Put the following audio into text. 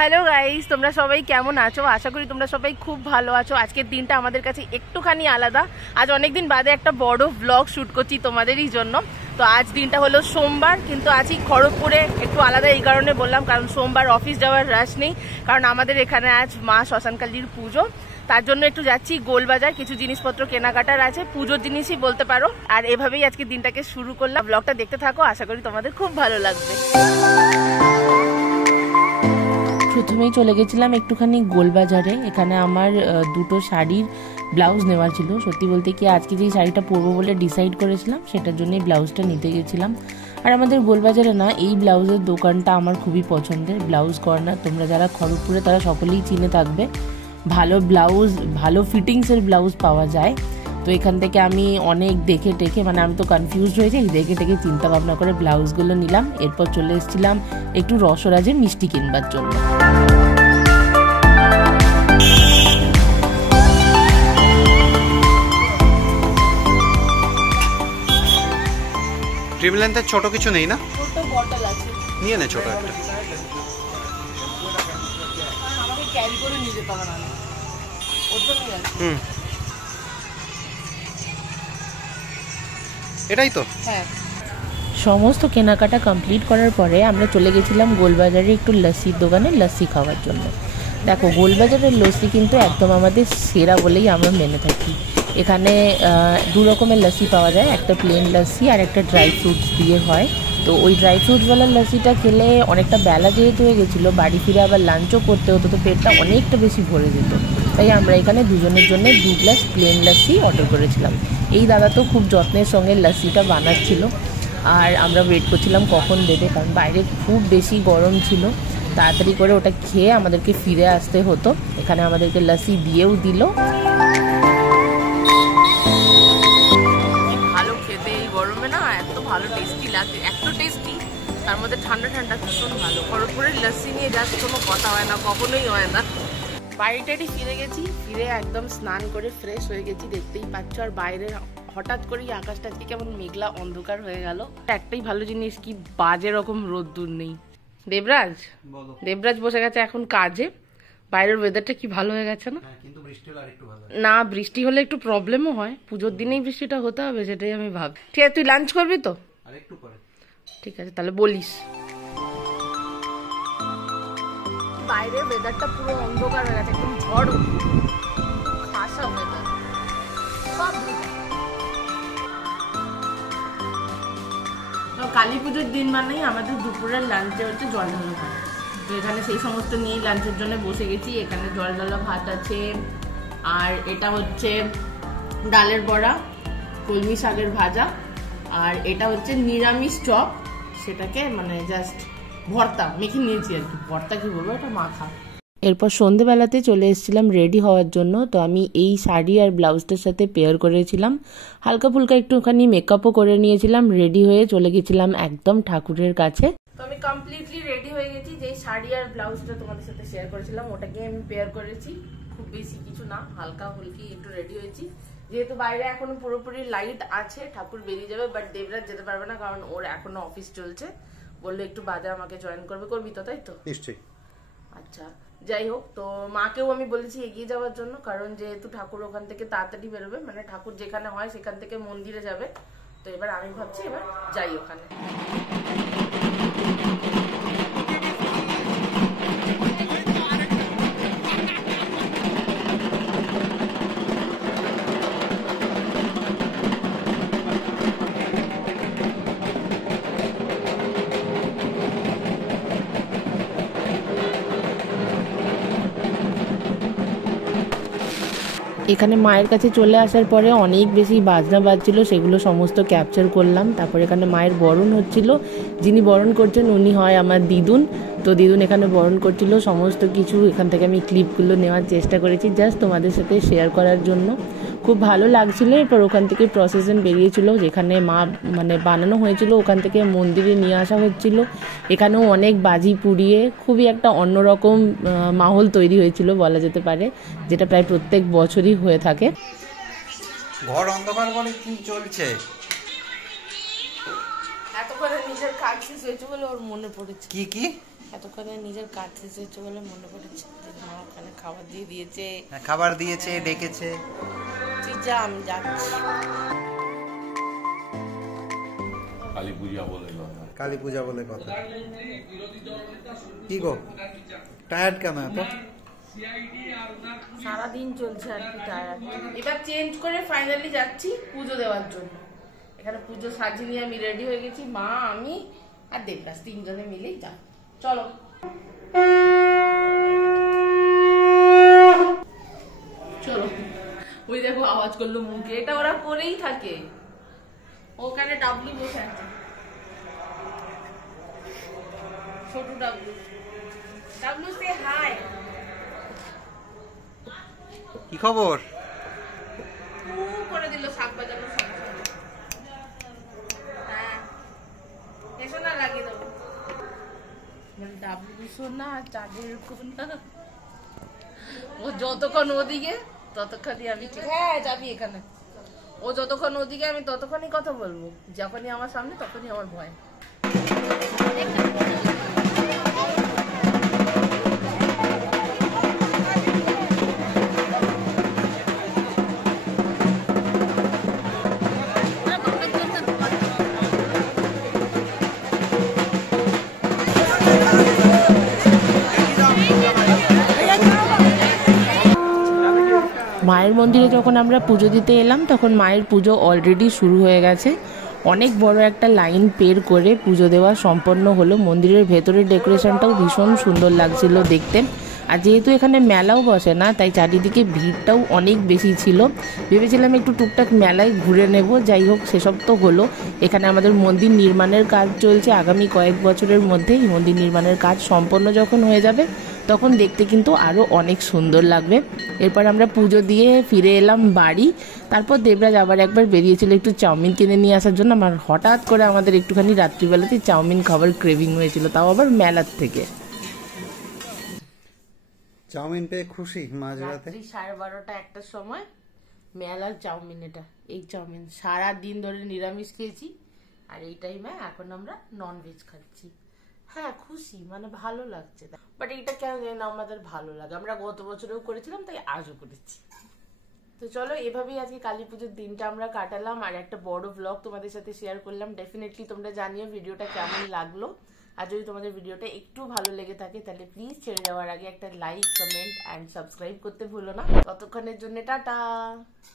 Hello guys, তোমরা সবাই কেমন আছো? আশা করি তোমরা সবাই খুব ভালো আছো। আজকের দিনটা আমাদের কাছে একটুখানি আলাদা। আজ অনেকদিন বাদে একটা বড় ব্লগ শ্যুট করছি তোমাদেরই জন্য। তো আজ দিনটা হলো সোমবার, কিন্তু আজই খড়গপুরে একটু আলাদা এই কারণে বললাম, কারণ সোমবার অফিস যাওয়ার রাশ নেই, কারণ আমাদের এখানে আজ মা শ্মশানকালীর পুজো। তার জন্য একটু যাচ্ছি গোলবাজার, কিছু জিনিসপত্র কেনাকাটার আছে, পুজোর জিনিসই বলতে পারো। আর এভাবেই আজকে দিনটাকে শুরু করলাম। ব্লগটা দেখতে থাকো, আশা করি তোমাদের খুব ভালো লাগবে। প্রথমেই চলে গেছিলাম একটুখানি গোলবাজারে। এখানে আমার দুটো শাড়ির ব্লাউজ নেওয়ার ছিল। সত্যি বলতে কি আজকে যেই শাড়িটা পরবো বলে ডিসাইড করেছিলাম, সেটার জন্যই ব্লাউজটা নিতে গেছিলাম। আর আমাদের গোলবাজারে না এই ব্লাউজের দোকানটা আমার খুবই পছন্দের। ব্লাউজ কর্নার, তোমরা যারা খড়গপুরে তারা সকলেই চিনে থাকবে। ভালো ব্লাউজ, ভালো ফিটিংসের ব্লাউজ পাওয়া যায়। তো এখান থেকে আমি অনেক দেখে টেকে, মানে আমি তো কনফিউজড হয়ে যাই, দেখে টেকে চিন্তা ভাবনা করে ব্লাউজগুলো নিলাম। এরপর চলে এসেছিলাম একটু রসরাজে মিষ্টি কিনবার জন্য। ট্রিপল লেন্থের ছোট কিছু নেই না? ছোট বটল আছে, নিয়ে নে ছোট একটা। আমাকে ক্যারি করে নিয়ে যেতে হবে না, ওর জন্যই আছে। এটাই তো। হ্যাঁ, সমস্ত কেনাকাটা কমপ্লিট করার পরে আমরা চলে গেছিলাম গোলবাজারে একটু লস্যির দোকানে লস্যি খাওয়ার জন্য। দেখো, গোলবাজারের লস্যি কিন্তু একদম আমাদের সেরা বলেই আমরা মেনে থাকি। এখানে দু রকমের লস্যি পাওয়া যায়, একটা প্লেন লস্যি আর একটা ড্রাই ফ্রুটস দিয়ে হয়। তো ওই ড্রাই ফ্রুটসওয়ালার লস্যিটা খেলে অনেকটা বেলা যেহেতু হয়ে গেছিলো, বাড়ি ফিরে আবার লাঞ্চও করতে হতো, তো পেটটা অনেকটা বেশি ভরে যেত। তাই আমরা এখানে দুজনের জন্য 2 গ্লাস প্লেন লস্যি অর্ডার করেছিলাম। এই দাদা তো খুব যত্নের সঙ্গে লস্যিটা বানাচ্ছিল, আর আমরা ওয়েট করছিলাম কখন দেবে, কারণ বাইরে খুব বেশি গরম ছিল। তাড়াতাড়ি করে ওটা খেয়ে আমাদেরকে ফিরে আসতে হতো। এখানে আমাদেরকে লস্যি দিয়েও দিল। ভালো খেতে, এই গরমে না এত ভালো টেস্টি লাগে, এত টেস্টি, তার মধ্যে ঠান্ডা ঠান্ডা, ভীষণ ভালো। খড়গপুরের লস্যি নিয়ে জাস্ট কোনো কথা হয় না, কখনোই হয় না। বাড়িটারি ফিরে গেছি, ফিরে একদম স্নান করে ফ্রেশ হয়ে গেছি, দেখতেই পাচ্ছ। আর বাইরের হঠাৎ করেই আকাশটা আজকে কেমন মেঘলা অন্ধকার হয়ে গেল। একটাই ভালো জিনিস কি, বাজে রকম রোদ্দুর নেই। দেবরাজ বসে গেছে এখন কাজে। বাইরের ওয়েদারটা কি ভালো হয়ে গেছে না? কিন্তু বৃষ্টি হলে আরেকটু ভালো। না, বৃষ্টি হলে একটু প্রবলেমও হয়, পুজোর দিনেই বৃষ্টিটা হতে হবে, সেটাই আমি ভাব। ঠিক আছে, তুই লাঞ্চ করবি তো? আরেকটু পরে। ঠিক আছে, তাহলে বলিস। বাইরের ওয়েদারটা পুরো অন্ধকার হয়ে গেছে, একদম ঝড় খাসা ওয়েদার। কালী পুজোর দিন মানেই আমাদের দুপুরের লাঞ্চে হচ্ছে জল ঢালা ভাত। তো এখানে সেই সমস্ত নিয়েই লাঞ্চের জন্য বসে গেছি। এখানে জল ঢালা ভাত আছে, আর এটা হচ্ছে ডালের বড়া, কলমি শাকের ভাজা, আর এটা হচ্ছে নিরামিষ চপ, সেটাকে মানে জাস্ট ভর্তা মেখে নিয়েছি আর কি। ভর্তা কি বলবো, এটা মাখা। এরপর সন্ধেবেলাতে চলে এসেছিলাম রেডি হওয়ার জন্য। তো আমি এই শাড়ি আর ব্লাউজটার সাথে পেয়ার করেছিলাম, হালকা ফুলকা একটুখানি মেকআপও করে নিয়েছিলাম। রেডি হয়ে চলে গেছিলাম একদম ঠাকুরের কাছে। তো আমি কমপ্লিটলি রেডি হয়ে গেছি। যেই শাড়ি আর ব্লাউজটা তোমাদের সাথে শেয়ার করেছিলাম ওটাকে আমি পেয়ার করেছি। খুব বেশি কিছু না, হালকা ফুলকি একটু রেডি হয়েছি। যেহেতু বাইরে এখনো পুরোপুরি লাইট আছে, ঠাকুর বেরিয়ে যাবে, বাট দেবরাজ যেতে পারবে না, কারণ ওর এখনো অফিস চলছে। বললো একটু বাদে আমাকে জয়েন করবে। করবি তো, তাই তো? নিশ্চয়ই। আচ্ছা, যাই হোক, তো মাকেও আমি বলেছি এগিয়ে যাওয়ার জন্য, কারণ যেহেতু ঠাকুর ওখান থেকে তাড়াতাড়ি বেরোবে, মানে ঠাকুর যেখানে হয় সেখান থেকে মন্দিরে যাবে। তো এবার আমি ভাবছি এবার যাই ওখানে। এখানে মায়ের কাছে চলে আসার পরে অনেক বেশি বাজনা বাজছিল, সেগুলো সমস্ত ক্যাপচার করলাম। তারপর এখানে মায়ের বরণ হচ্ছিল, যিনি বরণ করছেন উনি হয় আমার দিদুন। তো দিদুন এখানে বরণ করছিল, সমস্ত কিছু এখান থেকে আমি ক্লিপগুলো নেওয়ার চেষ্টা করেছি জাস্ট তোমাদের সাথে শেয়ার করার জন্য। খুব ভালো লাগছিল। এরপর ওখান থেকে প্রসেশন বেরিয়েছিল, যেখানে মা মানে বানানো হয়েছিল ওখান থেকে মন্দিরে নিয়ে আসা হচ্ছিল। এখানেও অনেক বাজি পুড়িয়ে খুবই একটা অন্যরকম মাহল তৈরি হয়েছিল বলা যেতে পারে, যেটা প্রায় প্রত্যেক বছরই হয়ে থাকে। ঘর অন্ধকার করে কি চলছে? এত করে নিজের কাজ শেষ হয়েছে বলে ওর মনে পড়েছে। কি কি এতক্ষণে নিজের কাজ শেষে বলে মনে পড়েছে যে মা ওখানে খাবার দিয়ে দিয়েছে। খাবার দিয়েছে, ডেকেছে। তুই যা, আমি যাচ্ছি। কালী পূজা বলে কথা। কি গো, টায়ার্ড কেন এত? সারাদিন চলছে আর কি, টায়ার্ড। এবার চেঞ্জ করে ফাইনালি যাচ্ছি পুজো দেওয়ার জন্য। এখানে পুজো সাজিয়ে নিয়ে আমি রেডি হয়ে গেছি, মা, আমি আর দেবরাজ, তিনজনে মিলেই যাব। চলো। চলো। ওই দেখো আওয়াজ করলো মুখে, এটা ওরা করেই থাকে। ওখানে ডাবলু বসে আছে, ছোট ডাবলু। ডাবলু সে হাই। কি খবর? করে দিল শাক বাজানোর সঙ্গে সঙ্গে। হ্যাঁ, এসো না, লাগিয়ে দেবো। ডাবলু সোনা, চাঁদের কোনা। ও যতক্ষণ ওদিকে ততক্ষণই আমি ঠিক। হ্যাঁ, যাবি এখানে। ও যতক্ষণ ওদিকে আমি ততক্ষণই কথা বলবো, যখনই আমার সামনে তখনই আমার ভয়। মায়ের মন্দিরে যখন আমরা পুজো দিতে এলাম তখন মায়ের পুজো অলরেডি শুরু হয়ে গেছে। অনেক বড় একটা লাইন পের করে পুজো দেওয়া সম্পন্ন হলো। মন্দিরের ভেতরের ডেকোরেশনটাও ভীষণ সুন্দর লাগছিল দেখতে। আর যেহেতু এখানে মেলাও বসে না, তাই চারিদিকে ভিড়টাও অনেক বেশি ছিল। ভেবেছিলাম একটু টুকটাক মেলায় ঘুরে নেব, যাই হোক সেসব তো হলো। এখানে আমাদের মন্দির নির্মাণের কাজ চলছে। আগামী কয়েক বছরের মধ্যে এই মন্দির নির্মাণের কাজ সম্পন্ন যখন হয়ে যাবে তখন দেখতে কিন্তু আরও অনেক সুন্দর লাগবে। এরপর আমরা পুজো দিয়ে ফিরে এলাম বাড়ি। তারপর দেবরাজ আবার একবার বেরিয়েছিল একটু চাউমিন কিনে নিয়ে আসার জন্য। আমার হঠাৎ করে আমাদের একটুখানি রাত্রিবেলাতে চাউমিন খাবার ক্রেভিং হয়েছিল, তাও আবার মেলার থেকে। চাউমিন পেয়ে খুশি মাঝরাতে? 12:30 একটার সময় মেলার চাউমিন। এটা এই চাউমিন সারা দিন ধরে নিরামিষ খেয়েছি, আর এই টাইমে এখন আমরা ননভেজ খাচ্ছি। হ্যাঁ, খুশি, মানে ভালো লাগছে। বাট এইটা কেন জানি না আমাদের ভালো লাগে। আমরা গত বছরেও করেছিলাম, তাই আজও করেছি। তো চলো, এভাবেই আজকে কালী পুজোর দিনটা আমরা কাটালাম, আর একটা বড় ব্লগ তোমাদের সাথে শেয়ার করলাম। ডেফিনেটলি তোমরা জানিও ভিডিওটা কেমন লাগলো। আর যদি তোমাদের ভিডিওটা একটু ভালো লেগে থাকে তাহলে প্লিজ ছেড়ে যাওয়ার আগে একটা লাইক, কমেন্ট অ্যান্ড সাবস্ক্রাইব করতে ভুলো না। ততক্ষণের জন্য টাটা।